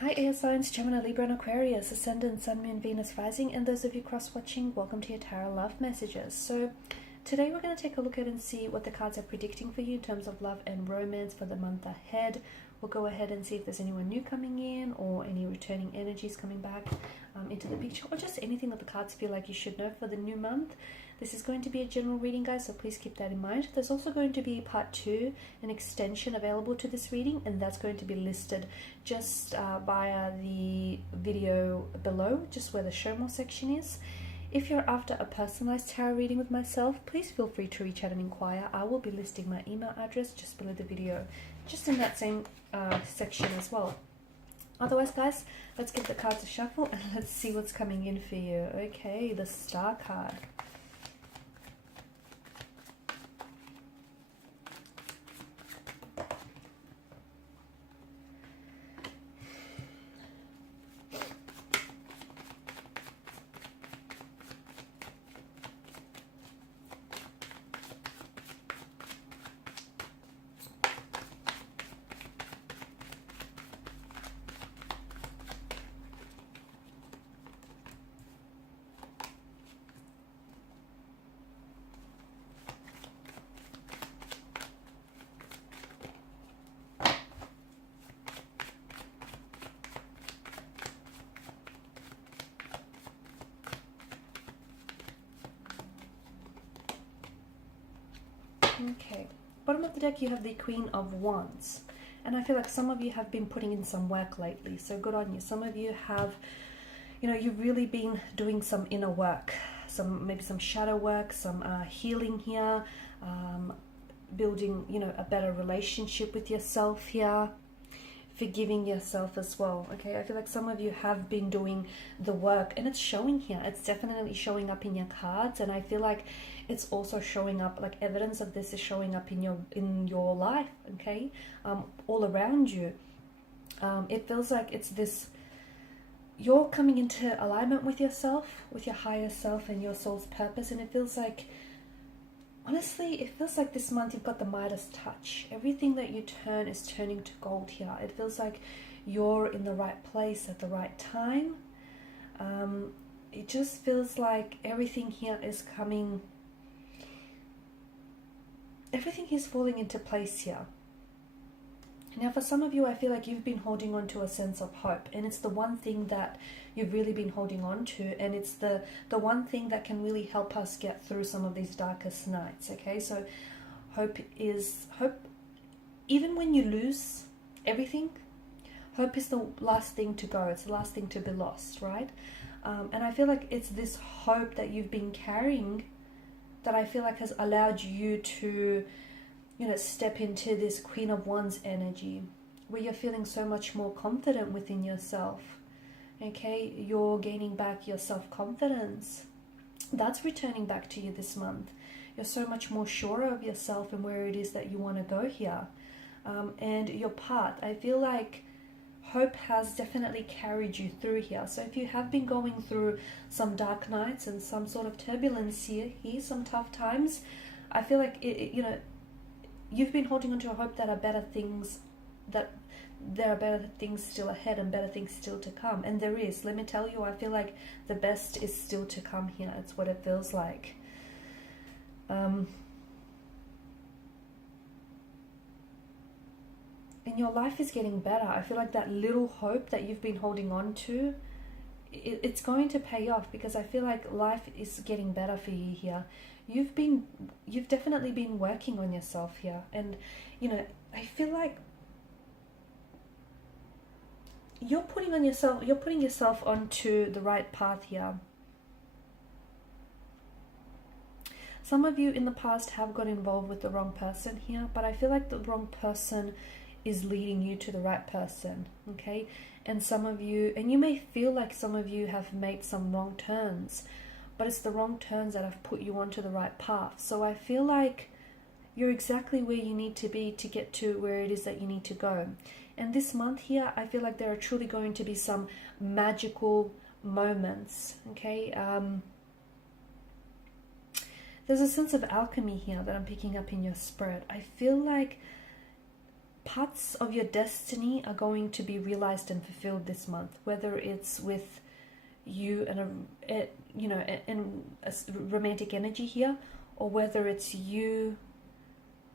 Hi air signs, Gemini, Libra and Aquarius, Ascendant, Sun, Moon, Venus, Rising, and those of you cross-watching, welcome to your Tarot Love Messages. So today we're going to take a look at and see what the cards are predicting for you in terms of love and romance for the month ahead. We'll go ahead and see if there's anyone new coming in or any returning energies coming back into the picture, or just anything that the cards feel like you should know for the new month. This is going to be a general reading, guys, so please keep that in mind. There's also going to be part 2, an extension available to this reading, and that's going to be listed just via the video below, just where the show more section is. If you're after a personalized tarot reading with myself, please feel free to reach out and inquire. I will be listing my email address just below the video, just in that same section as well. Otherwise, guys, let's give the cards a shuffle and let's see what's coming in for you. Okay, the Star card. Okay, bottom of the deck you have the Queen of Wands, and I feel like some of you have been putting in some work lately, so good on you. Some of you have, you've really been doing some inner work, maybe some shadow work, some healing here, building, a better relationship with yourself here, forgiving yourself as well. Okay, I feel like some of you have been doing the work, and it's showing here. It's definitely showing up in your cards, and I feel like it's also showing up, like evidence of this is showing up in your life. Okay, all around you. It feels like it's this, you're coming into alignment with yourself, with your higher self and your soul's purpose, and it feels like, honestly, it feels like this month you've got the Midas touch. Everything that you turn is turning to gold here. It feels like you're in the right place at the right time. It just feels like everything here is coming, everything is falling into place here. Now, for some of you, I feel like you've been holding on to a sense of hope, and it's the one thing that you've really been holding on to, and it's the one thing that can really help us get through some of these darkest nights. Okay, so hope, even when you lose everything, hope is the last thing to go. It's the last thing to be lost, right? And I feel like it's this hope that you've been carrying that I feel like has allowed you to, step into this Queen of Wands energy, where you're feeling so much more confident within yourself. Okay, you're gaining back your self-confidence. That's returning back to you this month. You're so much more sure of yourself and where it is that you want to go here. And your path, I feel like hope has definitely carried you through here. So if you have been going through some dark nights and some sort of turbulence here, some tough times, I feel like you've been holding on to a hope that there are better things still ahead and better things still to come. And there is. Let me tell you, I feel like the best is still to come here. It's what it feels like. And your life is getting better. I feel like that little hope that you've been holding on to, it's going to pay off, because I feel like life is getting better for you here. You've definitely been working on yourself here, and I feel like you're putting yourself onto the right path here. Some of you in the past have got involved with the wrong person here, but I feel like the wrong person is leading you to the right person. Okay, and you may feel like some of you have made some wrong turns, but it's the wrong turns that have put you onto the right path. So I feel like you're exactly where you need to be to get to where it is that you need to go. And this month here, I feel like there are truly going to be some magical moments. Okay, there's a sense of alchemy here that I'm picking up in your spread. I feel like parts of your destiny are going to be realized and fulfilled this month, whether it's with you and in a romantic energy here, or whether it's you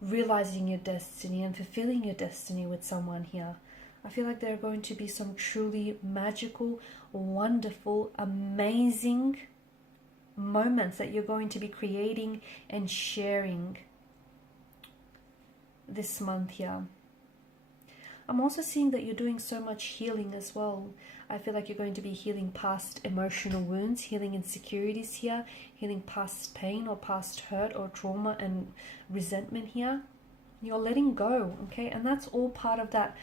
realizing your destiny and fulfilling your destiny with someone here. I feel like there are going to be some truly magical, wonderful, amazing moments that you're going to be creating and sharing this month here. I'm also seeing that you're doing so much healing as well. I feel like you're going to be healing past emotional wounds, healing insecurities here, healing past pain or past hurt or trauma and resentment here. You're letting go, okay? And that's all part of that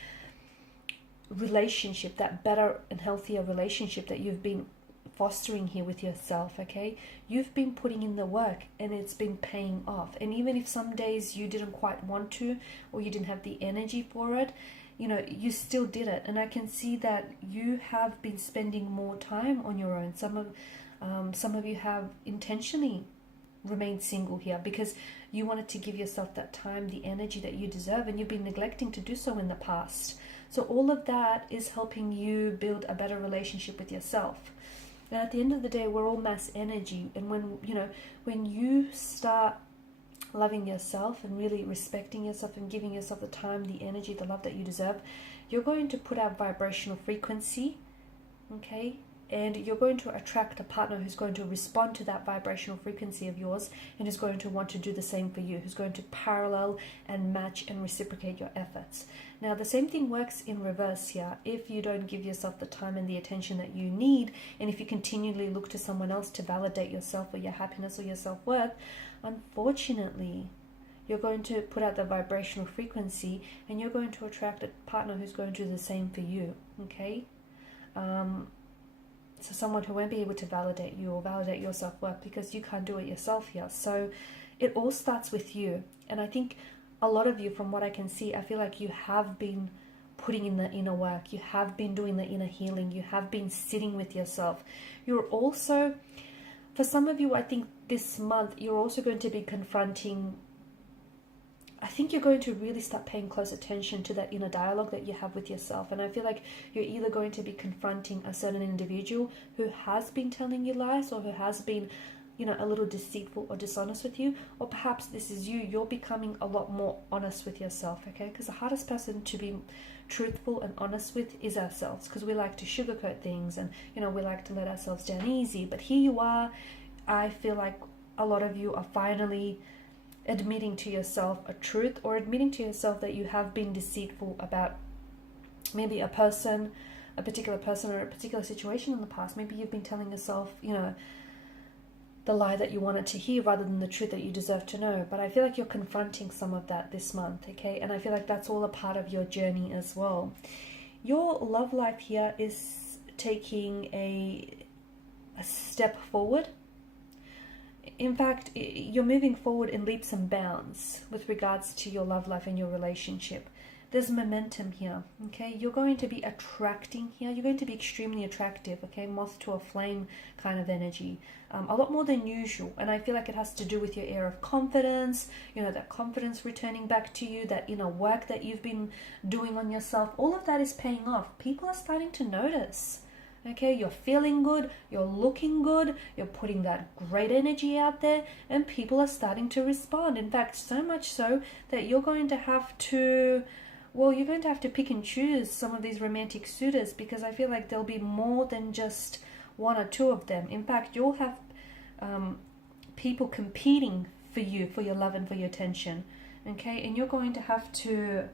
relationship, that better and healthier relationship that you've been fostering here with yourself, okay? You've been putting in the work and it's been paying off. And even if some days you didn't quite want to, or you didn't have the energy for it, you know, you still did it. And I can see that you have been spending more time on your own. Some of you have intentionally remained single here because you wanted to give yourself that time, the energy that you deserve, and you've been neglecting to do so in the past. So all of that is helping you build a better relationship with yourself. And at the end of the day, we're all mass energy. And when you start loving yourself and really respecting yourself and giving yourself the time, the energy, the love that you deserve, you're going to put out vibrational frequency, okay? And you're going to attract a partner who's going to respond to that vibrational frequency of yours and is going to want to do the same for you, who's going to parallel and match and reciprocate your efforts. Now, the same thing works in reverse here. If you don't give yourself the time and the attention that you need, and if you continually look to someone else to validate yourself or your happiness or your self-worth, unfortunately, you're going to put out the vibrational frequency and you're going to attract a partner who's going to do the same for you, okay? So someone who won't be able to validate you or validate your self-worth because you can't do it yourself here. So it all starts with you. And I think a lot of you, from what I can see, I feel like you have been putting in the inner work. You have been doing the inner healing. You have been sitting with yourself. You're also, for some of you, I think this month, you're also going to be confronting, I think you're going to really start paying close attention to that inner dialogue that you have with yourself. And I feel like you're either going to be confronting a certain individual who has been telling you lies or who has been, you know, a little deceitful or dishonest with you, or perhaps this is you. You're becoming a lot more honest with yourself, okay? Because the hardest person to be truthful and honest with is ourselves, because we like to sugarcoat things and, you know, we like to let ourselves down easy. But here you are. I feel like a lot of you are finally admitting to yourself a truth, or admitting to yourself that you have been deceitful about maybe a particular person or a particular situation in the past. Maybe you've been telling yourself, you know, the lie that you wanted to hear rather than the truth that you deserve to know. But I feel like you're confronting some of that this month, okay? And I feel like that's all a part of your journey as well. Your love life here is taking a step forward. In fact, you're moving forward in leaps and bounds with regards to your love life and your relationship. There's momentum here, okay? You're going to be attracting here. You're going to be extremely attractive, okay? Moth to a flame kind of energy. A lot more than usual. And I feel like it has to do with your air of confidence, you know, that confidence returning back to you, that inner work that you've been doing on yourself. All of that is paying off. People are starting to notice. Okay, you're feeling good, you're looking good, you're putting that great energy out there, and people are starting to respond. In fact, so much so that you're going to have to, well, you're going to have to pick and choose some of these romantic suitors, because I feel like there'll be more than just one or two of them. In fact, you'll have people competing for you, for your love and for your attention. Okay, and you're going to have to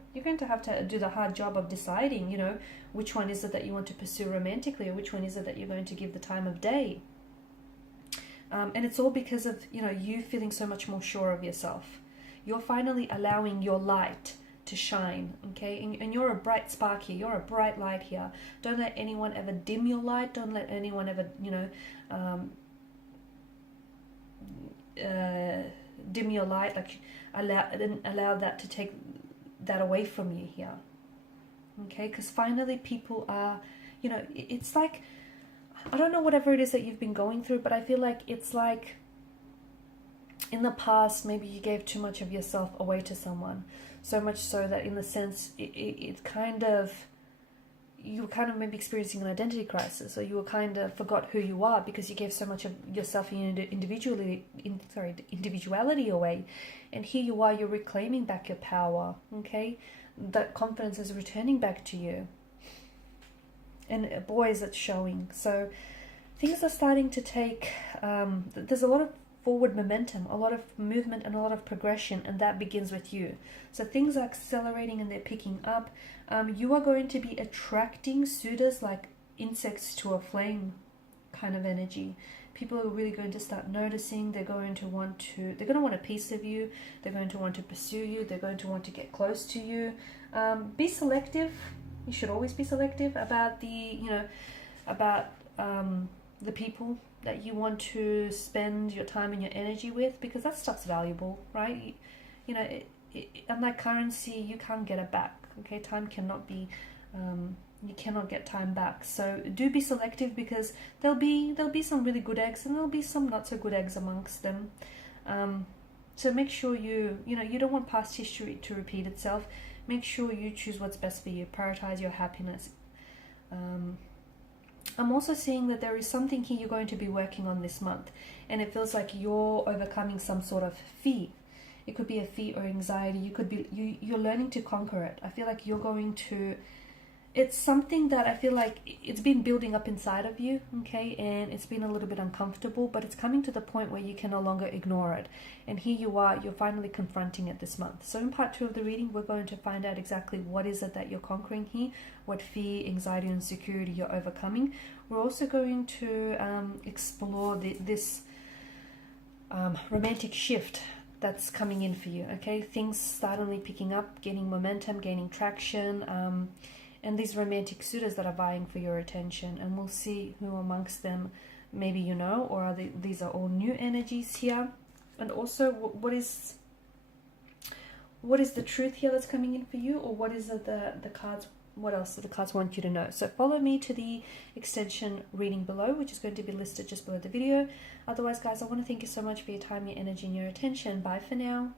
do the hard job of deciding, you know, which one is it that you want to pursue romantically, or which one is it that you're going to give the time of day. And it's all because of, you know, you feeling so much more sure of yourself. You're finally allowing your light to shine, okay? And you're a bright spark here. You're a bright light here. Don't let anyone ever dim your light. Don't let anyone ever, you know, dim your light, like allow that to take that away from you here, okay? Because finally people are, you know, it's like, I don't know, whatever it is that you've been going through, but I feel like it's like in the past, maybe you gave too much of yourself away to someone, so much so that in the sense it kind of, you were kind of maybe experiencing an identity crisis, or you were kind of forgot who you are because you gave so much of yourself and individuality away. And here you are, you're reclaiming back your power, okay? That confidence is returning back to you. And boy, is it showing. So things are starting to take, there's a lot of forward momentum, a lot of movement and a lot of progression, and that begins with you. So things are accelerating and they're picking up. You are going to be attracting suitors like insects to a flame kind of energy. People are really going to start noticing. They're going to want a piece of you. They're going to want to pursue you. They're going to want to get close to you. Be selective. You should always be selective about the people that you want to spend your time and your energy with, because that stuff's valuable, right? Unlike currency, you can't get it back. Okay, time cannot be, you cannot get time back. So do be selective, because there'll be some really good eggs and there'll be some not so good eggs amongst them. So make sure you don't want past history to repeat itself. Make sure you choose what's best for you. Prioritize your happiness. I'm also seeing that there is something here you're going to be working on this month, and it feels like you're overcoming some sort of fear. It could be a fear or anxiety. You're learning to conquer it. I feel like you're going to, it's something that I feel like it's been building up inside of you, okay, and it's been a little bit uncomfortable, but it's coming to the point where you can no longer ignore it. And here you are, you're finally confronting it this month. So in part 2 of the reading, we're going to find out exactly what is it that you're conquering here, what fear, anxiety, and insecurity you're overcoming. We're also going to explore this romantic shift that's coming in for you, okay? Things suddenly picking up, gaining momentum, gaining traction, and these romantic suitors that are vying for your attention. And we'll see who amongst them maybe you know, or these are all new energies here. And also, what is the truth here that's coming in for you, or what is it the cards, what else do the cards want you to know? So follow me to the extension reading below, which is going to be listed just below the video. Otherwise, guys, I want to thank you so much for your time, your energy, and your attention. Bye for now.